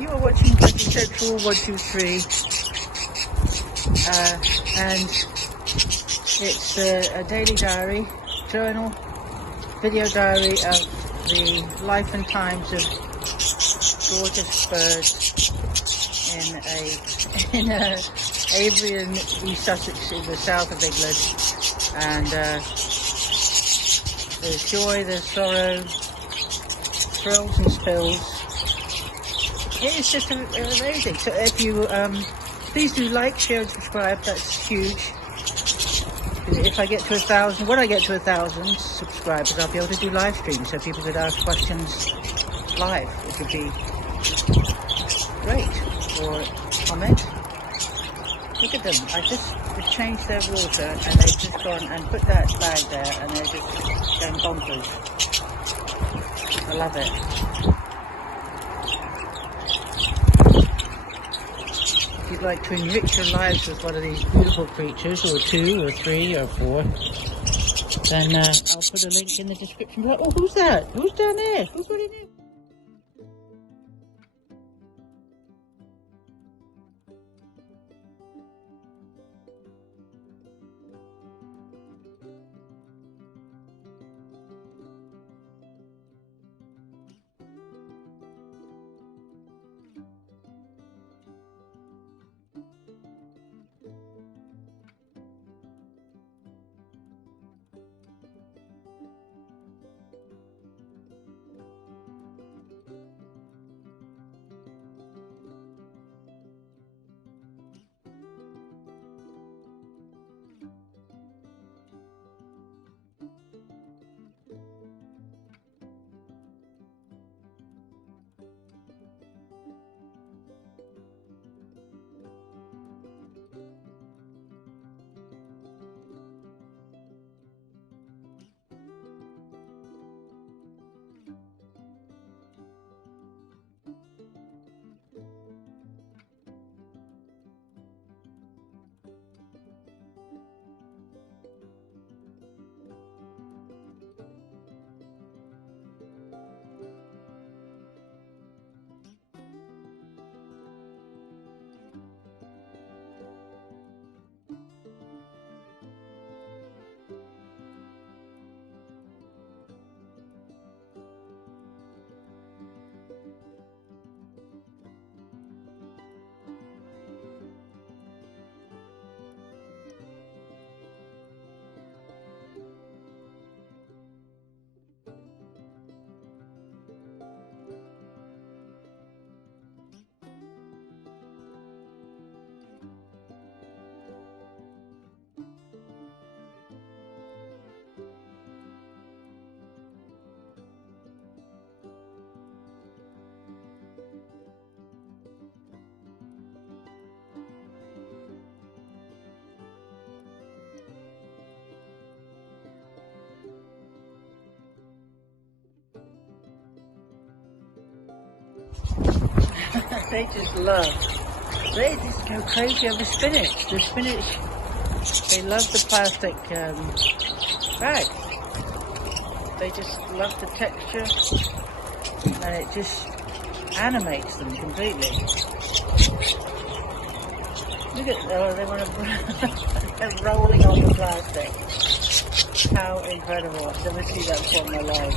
You are watching Budgie Central 123, and it's a daily diary, journal, video diary of the life and times of gorgeous birds in Aviary and East Sussex in the south of England. And there's joy, there's sorrow, thrills and spills. It is just amazing. So if you please do like, share and subscribe, that's huge. If I get to 1,000, when I get to 1,000 subscribers, I'll be able to do live streams so people could ask questions live, which would be great. Or comment. Look at them, they've changed their water and they've just gone and put that flag there and they're just going bonkers. I love it. If you'd like to enrich your lives with one of these beautiful creatures, or 2 or 3 or 4, then I'll put a link in the description below. Oh, who's that? Who's down there? Who's got in there? They just go crazy over spinach. The spinach, they love the plastic bag. They just love the texture and it just animates them completely. Look at, they want to, they're rolling on the plastic. How incredible. I've never seen that before in my life.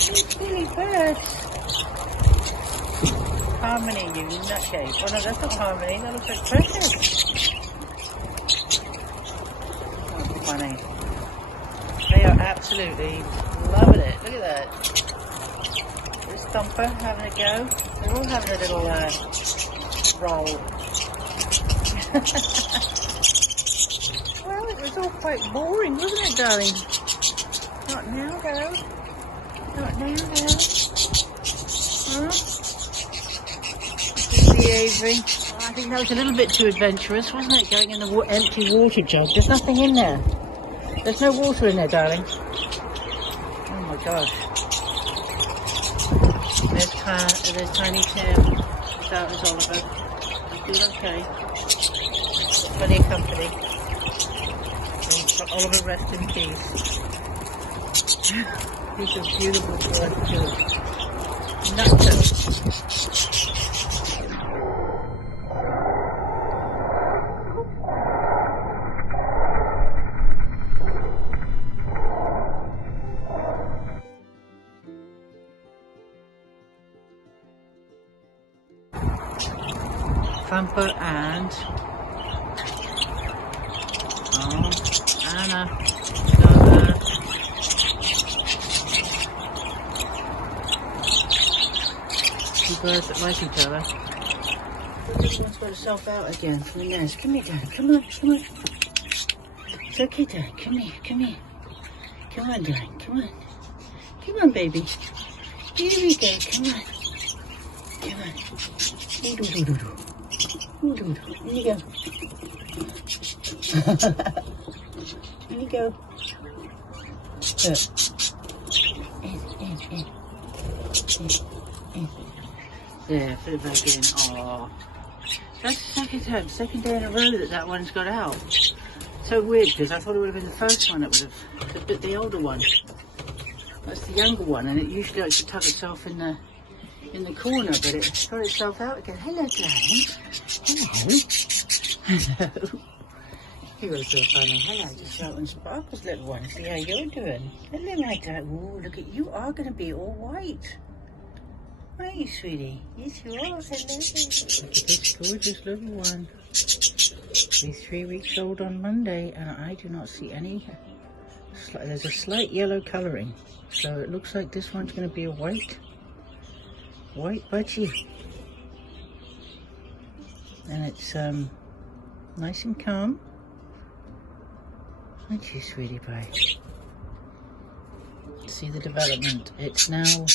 Silly birds. Harmony, you nutcase. Oh no, that's not Harmony, that looks like Precious. That's funny. They are absolutely loving it. Look at that. This Thumper having a go. They're all having a little roll. Well, it was all quite boring, wasn't it, darling? Not now, though. Not now, though. Huh? This is the Aviary. Oh, I think that was a little bit too adventurous, wasn't it? Going in the empty water jug. There's nothing in there. There's no water in there, darling. Oh my gosh. There's Tiny Tim. That was Oliver. He's doing okay. Plenty of company. Oliver, rest in peace. He's a beautiful bird too. Nutter. Thumper and Anna. Two birds that like each other. This one's got herself out again from the nest. Come here, Dad. Come on, come on. It's okay, Dad. Come here, come here. Come on, Dad. Come on. Come on, baby. Here we go. Come on. Come on. Ooh, doo, doo, doo, doo. Ooh, doo, doo. Here you go. Here you go. There, put it back in. Aww. That's the second day in a row that one's got out. So weird, because I thought it would have been the first one that would have, but the older one. That's the younger one, and it usually likes to tuck itself in the corner, but it got itself out again. Hello, darling. Hello. Hello. He was so funny. Hello, just Shout and Sparkles, little one. See how you're doing. Hello, my dad. Ooh, look at you. Are going to be all white. Aren't you, sweetie? Yes, you are. Hello. Look at this gorgeous little one. He's 3 weeks old on Monday, and I do not see any. There's a slight yellow colouring, so it looks like this one's going to be a white budgie. And it's nice and calm. Aren't you, sweetie pie? See the development. It's now,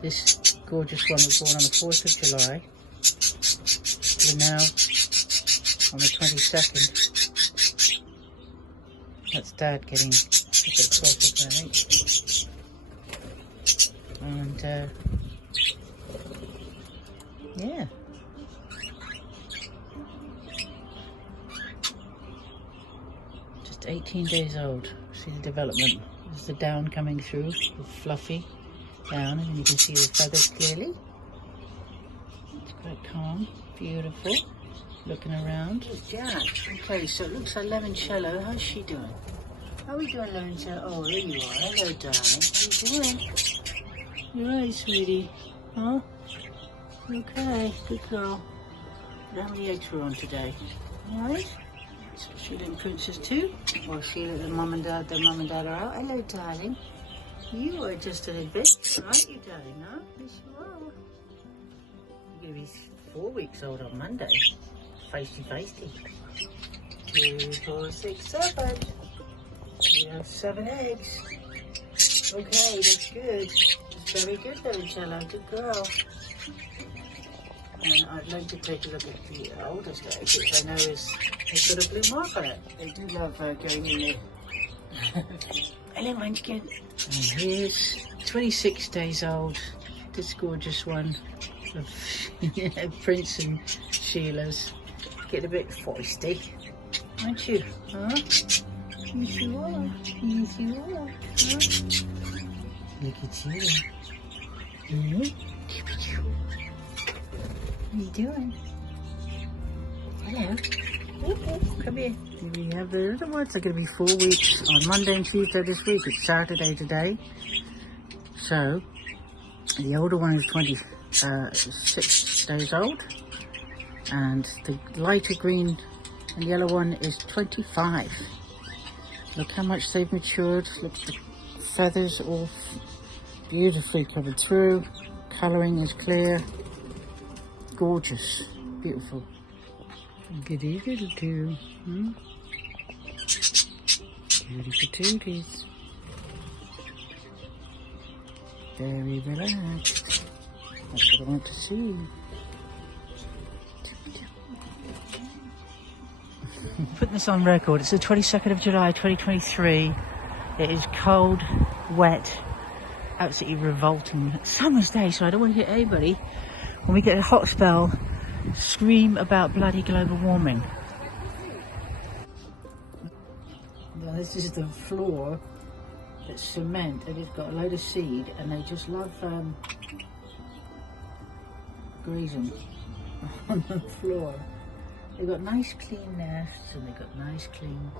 this gorgeous one was born on the 4th of July. We're now on the 22nd. That's Dad getting a bit closer to me. And yeah. Just 18 days old. See the development. There's the down coming through, the fluffy down, and then you can see the feathers clearly. It's quite calm, beautiful. Looking around. Jack. Okay, so it looks like Limoncello. How's she doing? How are we doing, Limoncello? Oh, there you are. Hello, darling. How you doing? You alright, sweetie? Huh? Okay, good girl. How many eggs were on today? Alright? So Sheila and Princess too. While Sheila and their mum and dad are out. Hello, darling. You are just a little bit, aren't you, darling? Huh? Yes, you are. You're going to be 4 weeks old on Monday. Feisty. 2, 4, 6, 7. You have 7 eggs. Okay, that's good. That's very good, Limoncello. Good girl. And I'd like to take a look at the oldest egg, which I know it's got a blue mark on it. They do love going in there. Hello, Munchkin. And here's 26 days old, this gorgeous one of Prince and Sheila's. Get a bit feisty, aren't you? Huh? Yes, you are. Yes, you are. Huh? Look at you. Mm-hmm. What are you doing? Hello. Ooh, come here. We have the other ones. They're going to be 4 weeks on Monday and Tuesday this week. It's Saturday today. So, the older one is 26 days old. And the lighter green and yellow one is 25. Look how much they've matured. Look at the feathers all beautifully covered through. Colouring is clear. Gorgeous. Beautiful. Goody goody doo. Goody patooties. Very relaxed. That's what I want to see. Putting this on record, it's the 22nd of July 2023. It is cold, wet, absolutely revolting summer's day, so I don't want to get anybody, when we get a hot spell, scream about bloody global warming. Now this is the floor that's cement and it's got a load of seed, and they just love grazing on the floor. They've got nice clean nests and they've got nice clean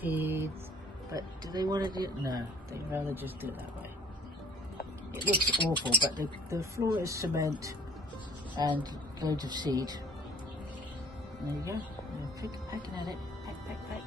feeds, but do they want to do it? No, they'd rather just do it that way. It looks awful, but the floor is cement and loads of seed. There you go. Pecking at it. Peck, peck, peck.